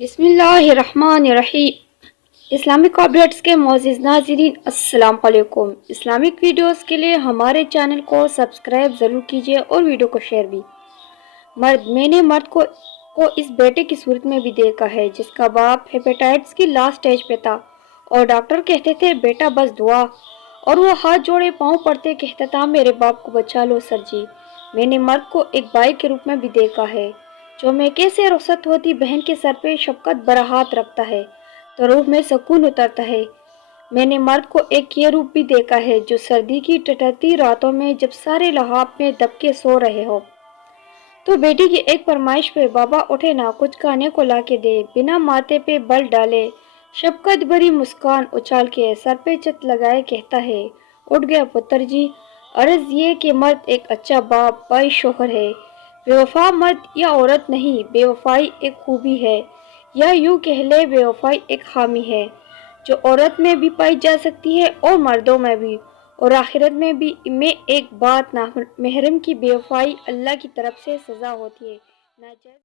بسم اللہ الرحمن الرحیم۔ اسلامک اپڈیٹس کے معزز ناظرین السلام علیکم۔ اسلامک ویڈیوز کے لیے ہمارے چینل کو سبسکرائب ضرور کیجیے اور ویڈیو کو شیئر بھی۔ میں نے مرد کو اس بیٹے کی صورت میں بھی دیکھا ہے جس کا باپ ہیپیٹائٹس کی لاسٹ سٹیج پہ تھا اور ڈاکٹر کہتے تھے بیٹا بس دعا، اور وہ ہاتھ جوڑے پاؤں پڑتے کہتا تھا میرے باپ کو بچا لو سر جی۔ میں نے مرد کو ایک بھائی کے روپ میں بھی دیکھا ہے جو میں کیسے رخصت ہوتی بہن کے سر پہ شفقت برا ہاتھ رکھتا ہے تو روح میں سکون اترتا ہے۔ میں نے مرد کو ایک یہ روپ بھی دیکھا ہے جو سردی کی ٹٹرتی راتوں میں جب سارے لحاظ میں دب کے سو رہے ہو تو بیٹی کی ایک فرمائش پہ بابا اٹھے نا کچھ کھانے کو لا کے دے، بنا ماتھے پہ بل ڈالے شفقت بری مسکان اچھال کے سر پہ چت لگائے کہتا ہے اٹھ گیا پتر جی۔ عرض یہ کہ مرد ایک اچھا باپ بھائی شوہر ہے۔ بے وفا مرد یا عورت نہیں، بے وفائی ایک خوبی ہے، یا یوں کہہ لے بے وفائی ایک خامی ہے جو عورت میں بھی پائی جا سکتی ہے اور مردوں میں بھی، اور آخرت میں بھی۔ میں ایک بات محرم کی بے وفائی اللہ کی طرف سے سزا ہوتی ہے۔